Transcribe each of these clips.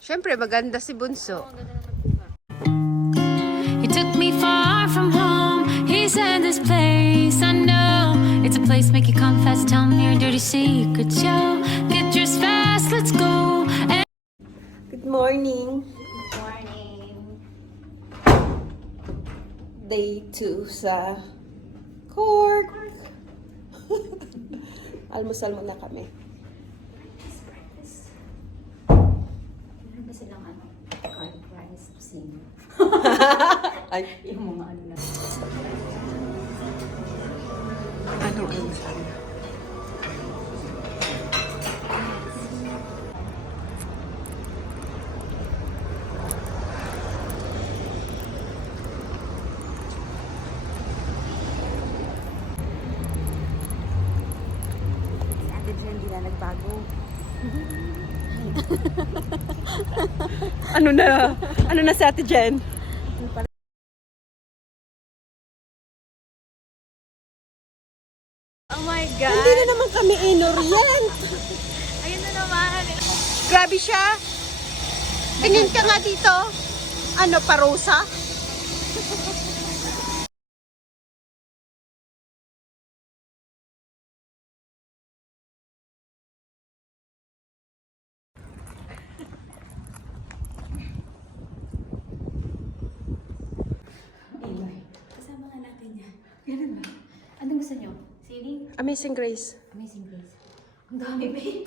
Siyempre, maganda si Bunso. He took me far from home. He said this place, I know it's a place make you confess. Tell me your dirty secrets, yo. Get yours fast, let's go. Good morning. Morning. Day 2 sa Cork. Almusal muna kami. Meron ba silang curd rice, kusino? Ay, Yung mga ano na. anong almusal? Ate Jen, hindi na nagbago. Ano na si Ate Jen? Oh my God! Hindi na naman kami inorient. Ayun na naman! Grabe siya. Tingin ka nga dito. Ano, parusa? Anyway, kasama nga natin yan. Ganun ba? Anong gusto nyo? Sili? Amazing Grace. Amazing Grace. Ang dami, babe.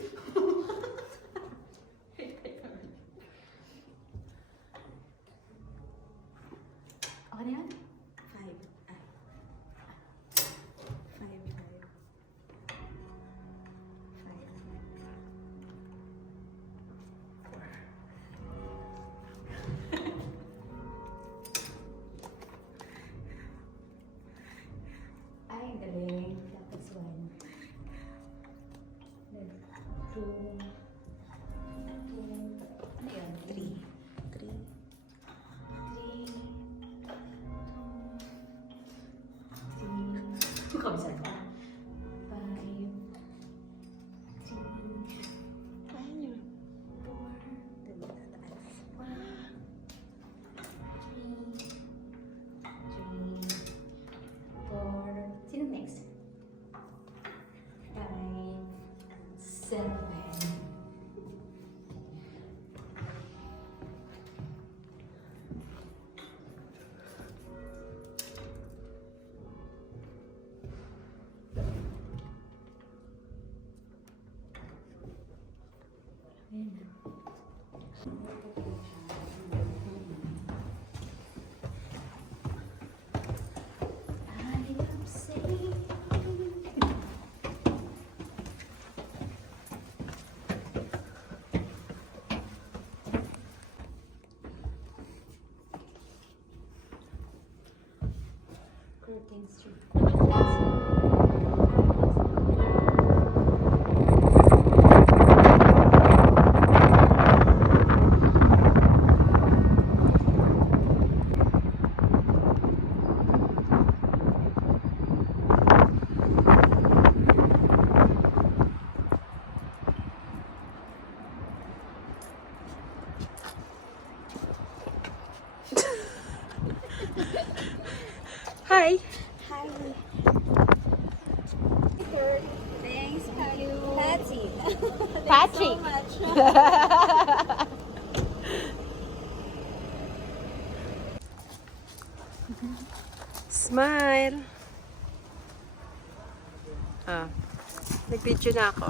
Okay na yan? 5. 5. Ay, ang galing. That's one. Then, 2. Ano yun? 3. 3. Kabisat ko. 5. 3. 4. Sino next? 5, 7. Curtain Street. Hi. Hi. Thanks, Patsy. Patrick. Smile. Nag-video na ako.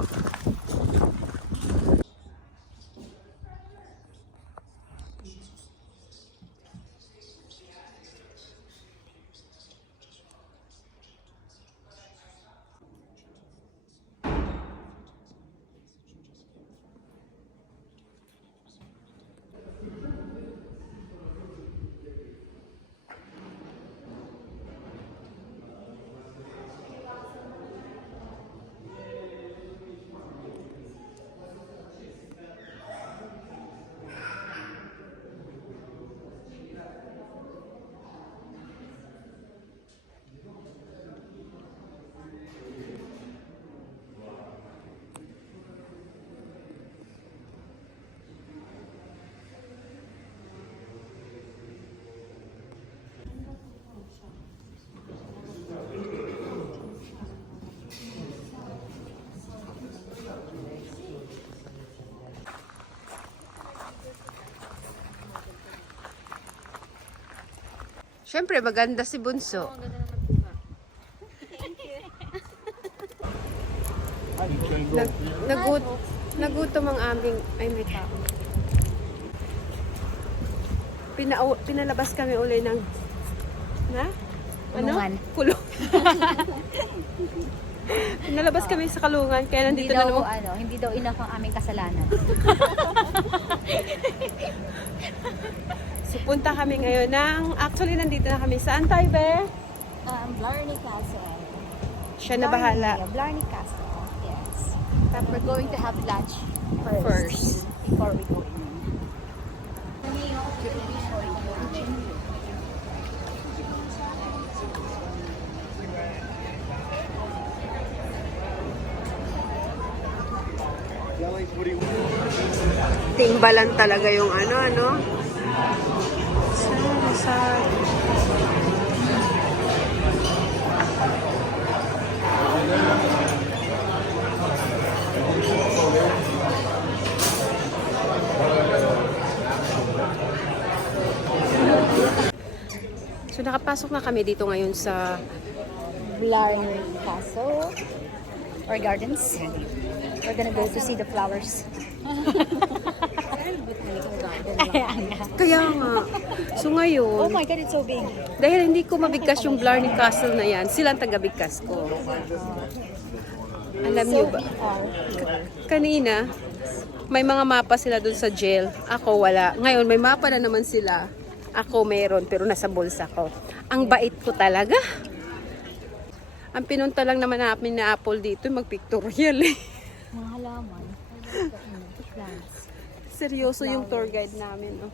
Siyempre, maganda si Bunso. Ang ganda ng nagpunga. Nagutom ang aming, ay may tao. Pinalabas kami uli ng, Kulungan. Kulong. Pinalabas kami sa kulungan, kaya nandito na naman. Hindi daw enough ang aming kasalanan. So, punta kami ngayon actually nandito na kami. Saan tayo, be? Blarney Castle. Siya na bahala. Blarney Castle. Yes. We're going to have lunch First. before we go in. Timbalan talaga yung ano. Sad. So nakapasok na kami dito ngayon sa Blarney Castle or gardens. We're gonna go to see the flowers. Kaya nga. So ngayon, Oh my God, it's so big. dahil hindi ko mabigkas yung Blarney Castle na yan, sila ang tagabigkas ko. Alam niyo ba? Kanina, may mga mapa sila dun sa jail. Ako wala. Ngayon, may mapa na naman sila. Ako meron, pero nasa bulsa ko. Ang bait ko talaga. Ang pinunta lang naman namin na Apple dito, mag-pictorial eh. Mga halaman. Plants. Seryoso yung tour guide namin. Oh.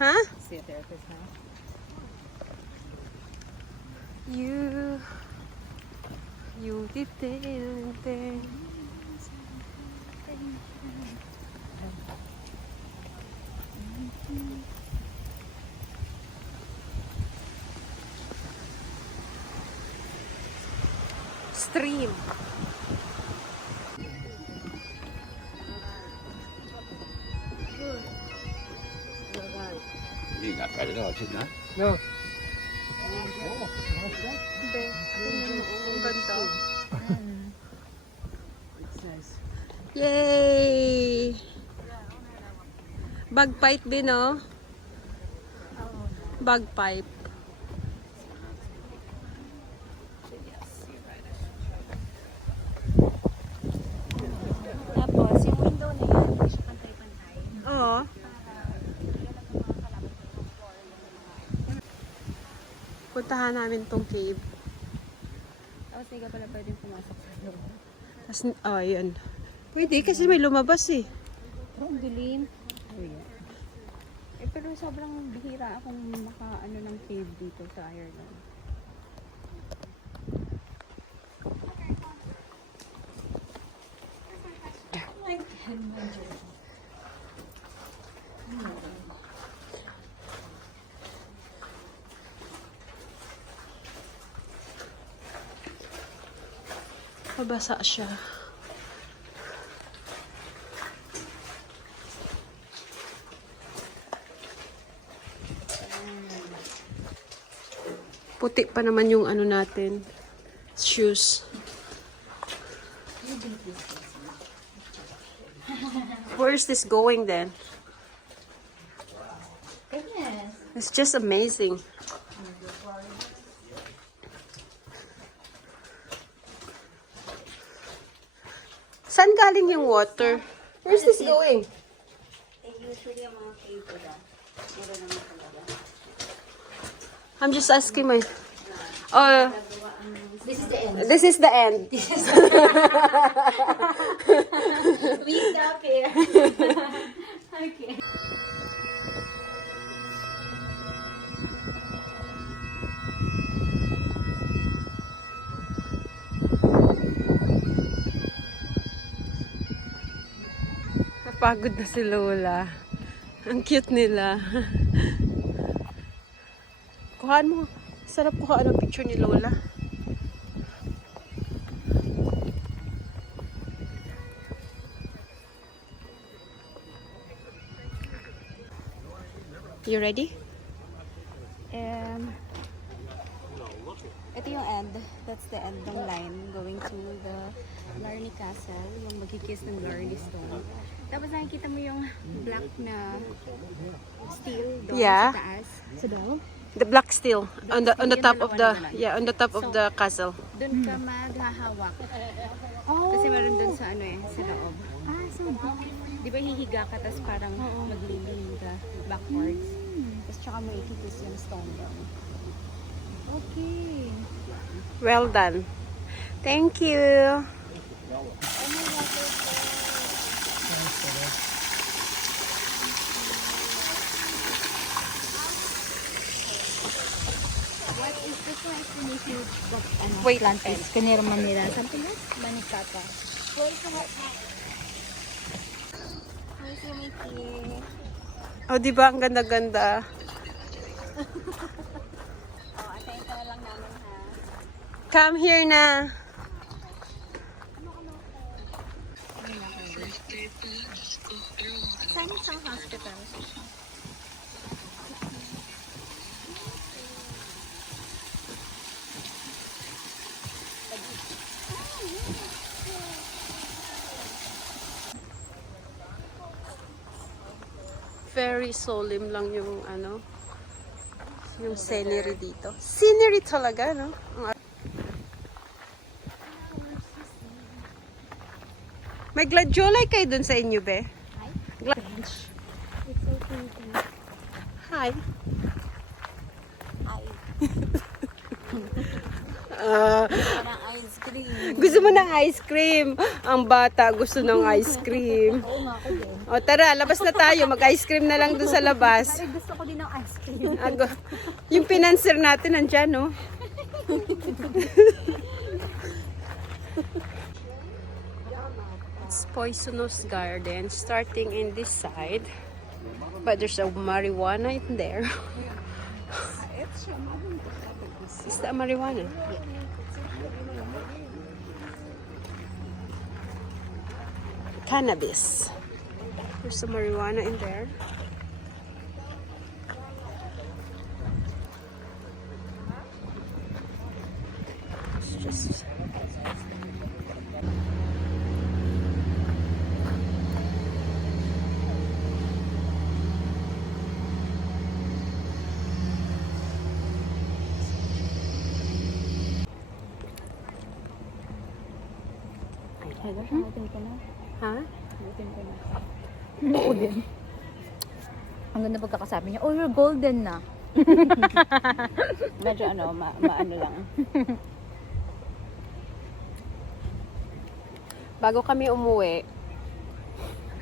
Ha? See a therapist now. You did it. Stream. You got rid of it, shouldn't I? Ang ganda. Yay! Bagpipe din, oh. Bagpipe. Tapos, yung window na yan, hindi siya pantay-pantay. Oo. Puntahan namin tong cave. Tapos, hindi ka pala pwedeng pumasok sa loob. Tapos, yun. Pwede kasi may lumabas eh. Pero ang dilim. Pero sobrang bihira akong maka-ano ng cave dito sa Ireland. Mabasa siya. Puti pa naman yung ano natin. Shoes. Where is this going then? Goodness. It's just amazing. Saan galing yung water? Where's this going? I'm just asking my... Oh, This is the end. this is the end. We stop here. Okay. Napagod na si Lola. Ang cute nila. Kuhaan mo. Sarap kuhaan ang picture ni Lola. You ready? Ito yung end. That's the end ng line going to the Blarney Castle. Yung magkikiss ng Blarney Stone. Tapos nakikita mo yung black na steel doon Yeah. sa taas. Sa daw? The black steel on the Yung top of dalawa the na ganun. yeah, on the top of the castle. Doon ka maghahawak. Kasi meron doon sa ano eh, sa loob. Di ba hihiga ka tapos parang maglilingin ka backwards. Tapos tsaka mo ikikiss yung stone doon. Okay. Well done. Thank you. What is this one explanation that ano, Wait, plant is kanirman nila? Something else? Manikata. Oh, di ba ang ganda-ganda? Antayin ka na lang namin ha. Come here na. Saan isang hospital? Very solemn lang yung ano, yung scenery dito. Scenery talaga, no? May gladiolay kayo dun sa inyo, be? It's so pretty. Hi. Ay, parang ice cream. Gusto mo ng ice cream? Ang bata gusto ng ice cream. Oo nga ako din. O tara, labas na tayo. Mag-ice cream na lang dun sa labas. Ay, gusto ko din ng ice cream. Yung pinanser natin nandyan, no? It's Poisonous Garden, starting in this side. But there's a marijuana in there. Is that marijuana? Cannabis. There's some marijuana in there. It's just... Hello, sagutin ko na. Ha? Sagutin ko na. Oo din. Ang ganda pagkakasabi niya, oh, you're golden na. Medyo ano, maano lang. Bago kami umuwi,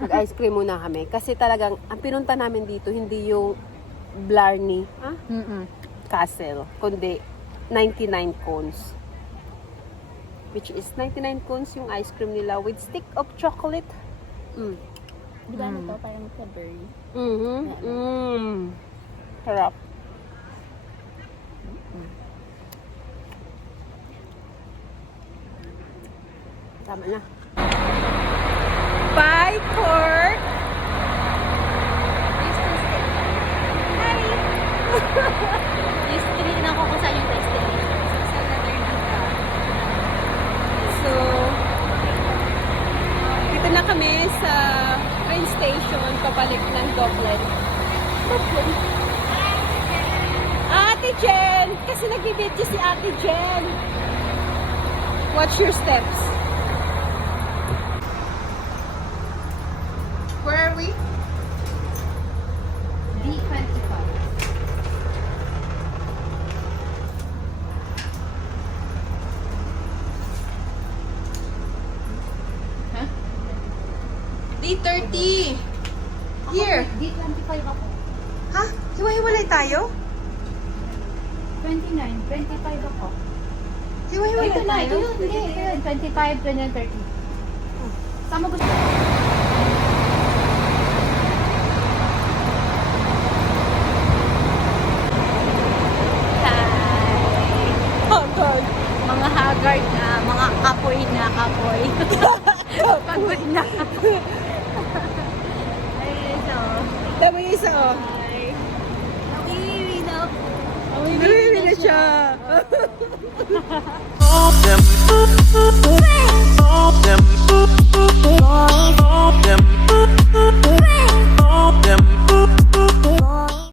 mag-ice cream muna kami. Kasi talagang, ang pinunta namin dito, hindi yung Blarney Castle, kundi 99 cones. Which is 99 cones yung ice cream nila with stick of chocolate. Di ba ano to? Parang sa berry. Sarap. Tama na. Bye, Court! Yes, tinignan ko kung saan yung destination. Sa Southern So, dito na kami sa train station, pabalik ng Dublin. Ate Jen! Kasi nag-video si Ate Jen. Watch your steps. Where are we? D25. D30. Here. D25 ako. Ha? Hiwa-hiwalay tayo? 29, 25 ako. Hiwa-hiwalay Ito na, tayo? ito yun, hindi, ito yun. 25, 29, 30. Sama gusto. Hagod. Mga haggard na, mga kapoy na kapoy. Pagod na. Ayun, so. Dami yung isa, oh. Bye. Them